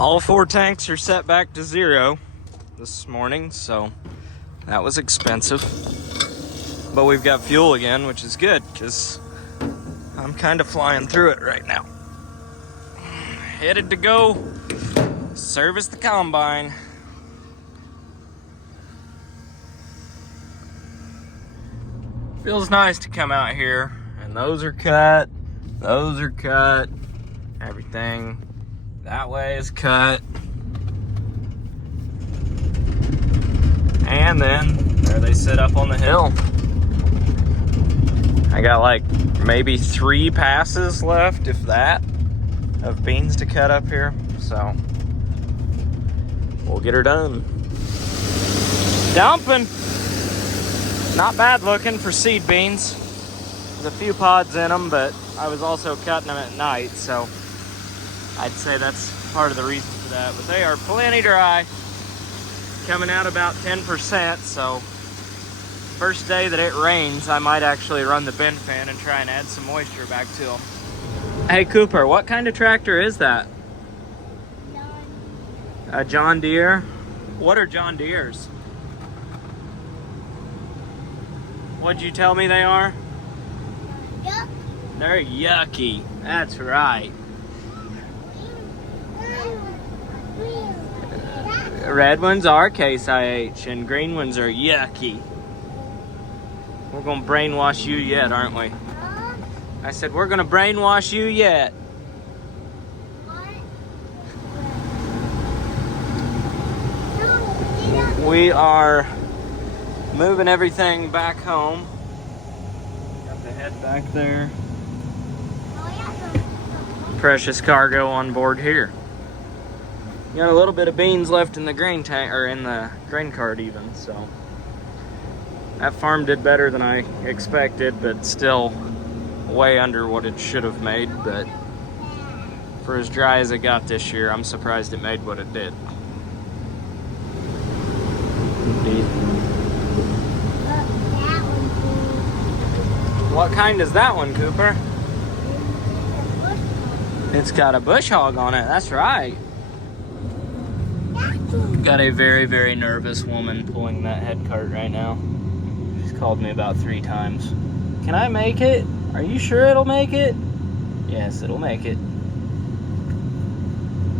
All 4 tanks are set back to 0 this morning, so that was expensive. But we've got fuel again, which is good because I'm kind of flying through it right now. Headed to go service the combine. Feels nice to come out here, and those are cut, everything that way is cut. And then there they sit up on the hill. I got like maybe 3 passes left, if that, of beans to cut up here, so we'll get her done. Dumping. Not bad looking for seed beans. There's a few pods in them, but I was also cutting them at night, so I'd say that's part of the reason for that. But they are plenty dry, coming out about 10%, so first day that it rains, I might actually run the bin fan and try and add some moisture back to them. Hey Cooper, what kind of tractor is that? A John Deere? What are John Deeres? What'd you tell me they are? Yucky. They're yucky. That's right. Red ones are Case IH and green ones are yucky. We're gonna brainwash you yet, aren't we? I said we're gonna brainwash you yet. We are moving everything back home. Got the head back there. Precious cargo on board here. Got a little bit of beans left in the grain tank, or in the grain cart even, so that farm did better than I expected, but still way under what it should have made. But for as dry as it got this year, I'm surprised it made what it did. Indeed. What kind is that one, Cooper? It's got a bush hog on it, that's right. Got a very, very nervous woman pulling that head cart right now. She's called me about 3 times. Can I make it? Are you sure it'll make it? Yes, it'll make it.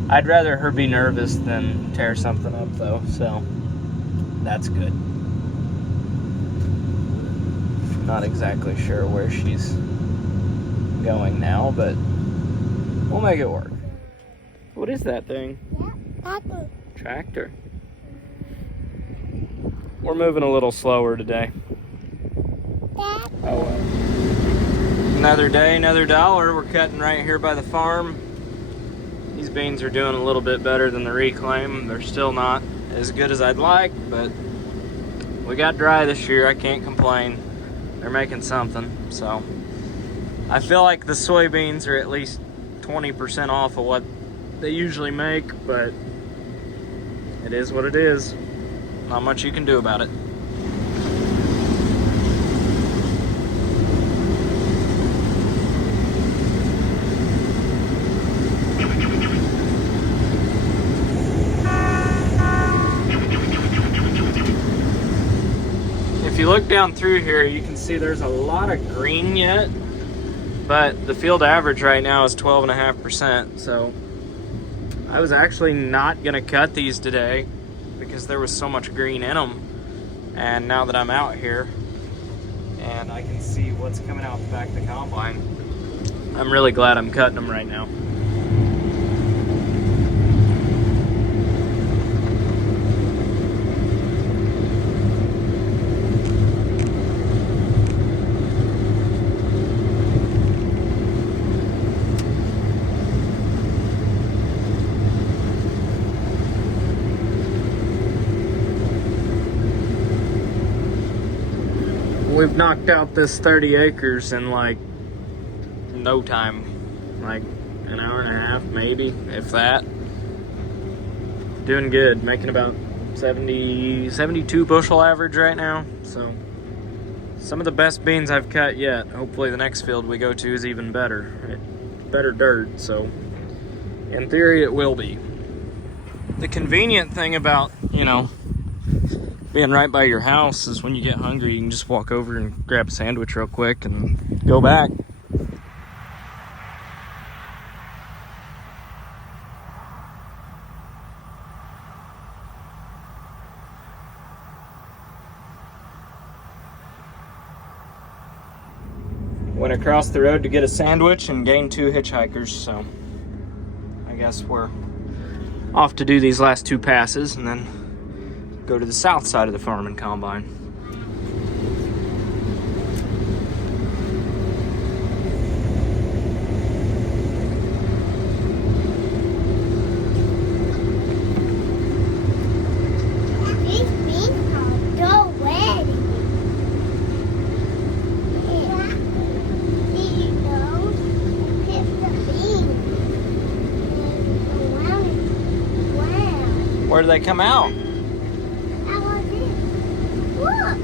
I'd rather her be nervous than tear something up though, so that's good. Not exactly sure where she's going now, but we'll make it work. What is that thing? Tractor. We're moving a little slower today. Oh well. Another day, another dollar. We're cutting right here by the farm. These beans are doing a little bit better than the reclaim. They're still not as good as I'd like, but we got dry this year. I can't complain. They're making something, so I feel like the soybeans are at least 20% off of what they usually make, but it is what it is. Not much you can do about it. If you look down through here, you can see there's a lot of green yet, but the field average right now is 12.5%, so I was actually not gonna cut these today because there was so much green in them. And now that I'm out here and I can see what's coming out the back of the combine, I'm really glad I'm cutting them right now. We've knocked out this 30 acres in like no time, like an hour and a half maybe, if that. Doing good, making about 72 bushel average right now, so some of the best beans I've cut yet. Hopefully the next field we go to is even better. Better dirt, so in theory it will be. The convenient thing about, being right by your house is when you get hungry, you can just walk over and grab a sandwich real quick and go back. Went across the road to get a sandwich and gained 2 hitchhikers, so I guess we're off to do these last 2 passes and then go to the south side of the farm and combine. Where do they come out? Look.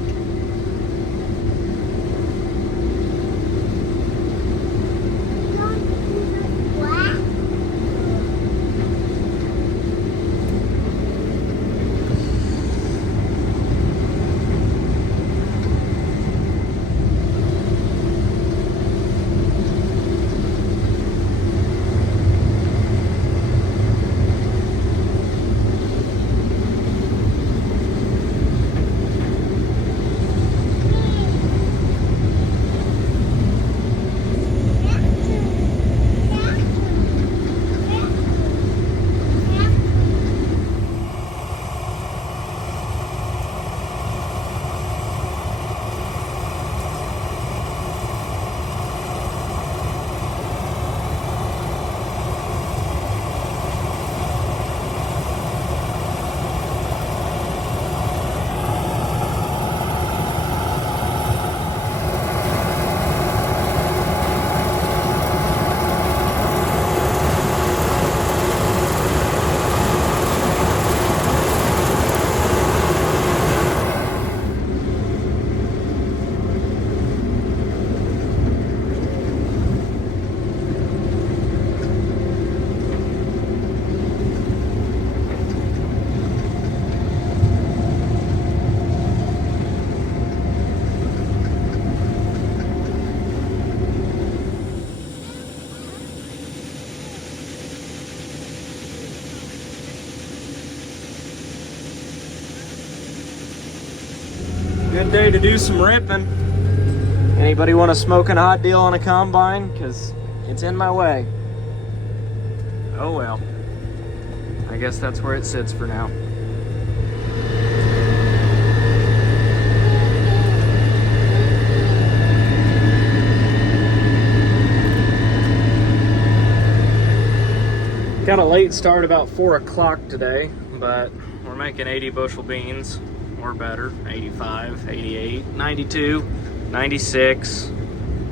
Good day to do some ripping. Anybody want a smoking hot deal on a combine? Because it's in my way. Oh well. I guess that's where it sits for now. Got a late start, about 4 o'clock today, but we're making 80 bushel beans. Or better, 85, 88, 92, 96.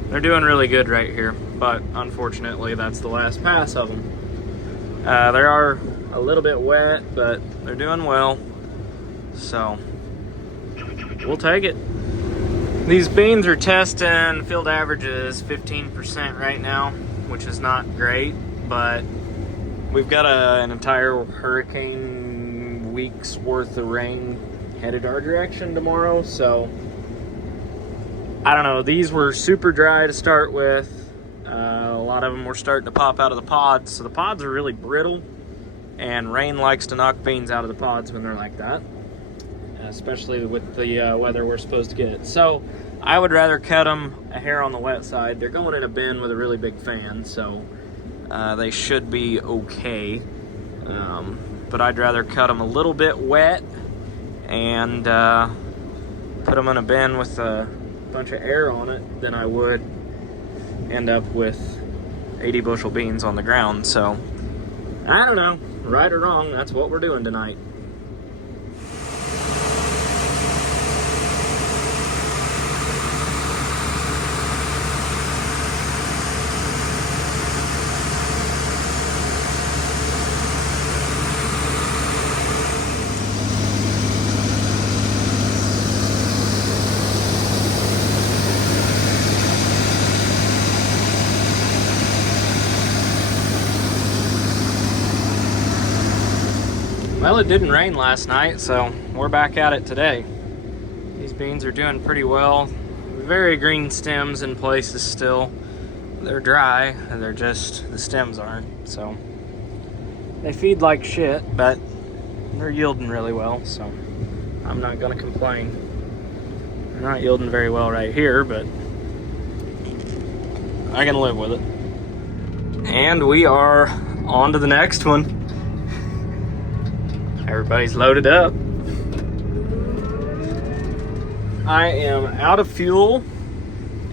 They're doing really good right here, but unfortunately that's the last pass of them. They are a little bit wet, but they're doing well, so we'll take it. These beans are testing field averages 15% right now, which is not great, but we've got an entire hurricane week's worth of rain headed our direction tomorrow, so I don't know. These were super dry to start with. A lot of them were starting to pop out of the pods, so the pods are really brittle, and rain likes to knock beans out of the pods when they're like that, especially with the weather we're supposed to get. So I would rather cut them a hair on the wet side. They're going in a bin with a really big fan, so they should be okay, but I'd rather cut them a little bit wet and put them in a bin with a bunch of air on it than I would end up with 80 bushel beans on the ground. So I don't know, right or wrong, that's what we're doing tonight. Well, it didn't rain last night, so we're back at it today. These beans are doing pretty well. Very green stems in places still. They're dry, and they're just, the stems aren't, so. They feed like shit, but they're yielding really well, so I'm not gonna complain. They're not yielding very well right here, but I can live with it. And we are on to the next one. Everybody's loaded up. I am out of fuel,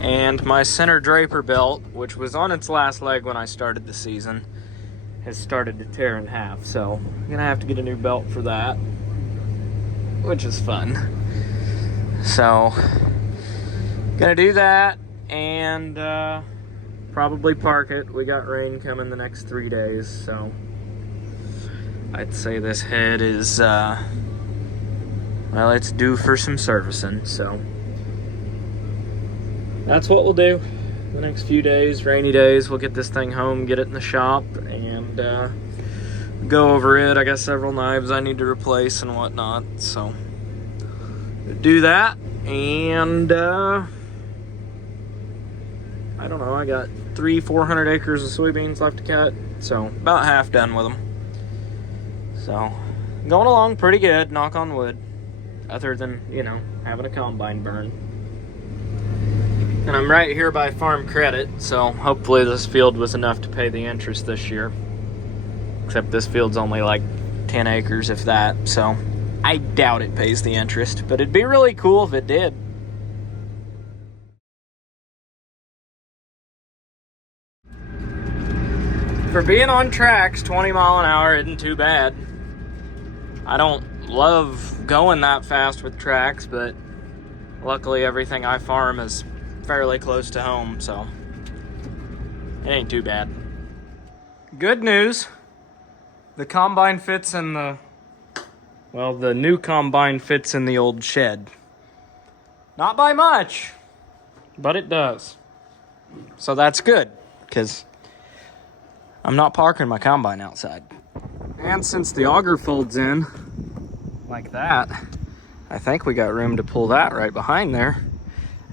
and my center draper belt, which was on its last leg when I started the season, has started to tear in half. So I'm gonna have to get a new belt for that, which is fun. So gonna do that and probably park it. We got rain coming the next 3 days, so I'd say this head is, well, it's due for some servicing, so that's what we'll do. The next few days, rainy days, we'll get this thing home, get it in the shop, and go over it. I got several knives I need to replace and whatnot, so do that, and I don't know, I got 400 acres of soybeans left to cut, so about half done with them. So, going along pretty good, knock on wood, other than, you know, having a combine burn. And I'm right here by farm credit, so hopefully this field was enough to pay the interest this year. Except this field's only like 10 acres, if that, so I doubt it pays the interest, but it'd be really cool if it did. For being on tracks, 20 mile an hour isn't too bad. I don't love going that fast with tracks, but luckily everything I farm is fairly close to home, so it ain't too bad. Good news, the combine fits in the new combine fits in the old shed. Not by much, but it does. So that's good, because I'm not parking my combine outside. And since the auger folds in like that, I think we got room to pull that right behind there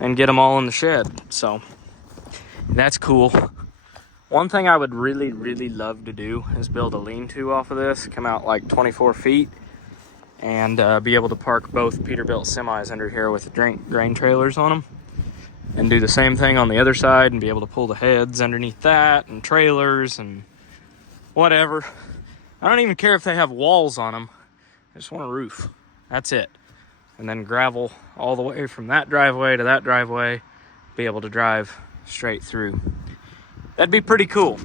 and get them all in the shed. So that's cool. One thing I would really, really love to do is build a lean-to off of this, come out like 24 feet, and be able to park both Peterbilt semis under here with the grain trailers on them, and do the same thing on the other side and be able to pull the heads underneath that and trailers and whatever. I don't even care if they have walls on them. I just want a roof. That's it. And then gravel all the way from that driveway to that driveway, be able to drive straight through. That'd be pretty cool.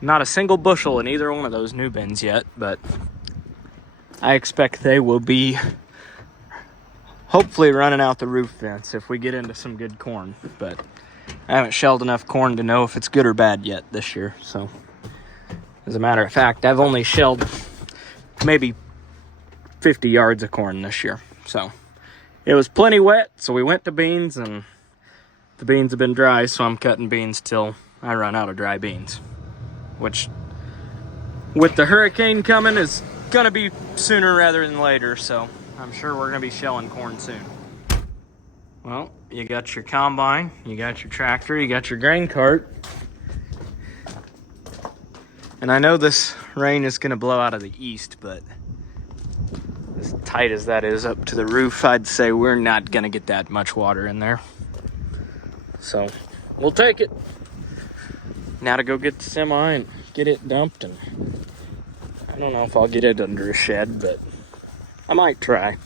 Not a single bushel in either one of those new bins yet, but I expect they will be hopefully running out the roof vents if we get into some good corn. But I haven't shelled enough corn to know if it's good or bad yet this year. So as a matter of fact, I've only shelled maybe 50 yards of corn this year. So it was plenty wet, so we went to beans, and the beans have been dry, so I'm cutting beans till I run out of dry beans, which with the hurricane coming is gonna be sooner rather than later, so I'm sure we're gonna be shelling corn soon. Well, you got your combine, you got your tractor, you got your grain cart, and I know this rain is gonna blow out of the east, but as tight as that is up to the roof, I'd say we're not gonna get that much water in there. So we'll take it. Now to go get the semi and get it dumped, and I don't know if I'll get it under a shed, but I might try.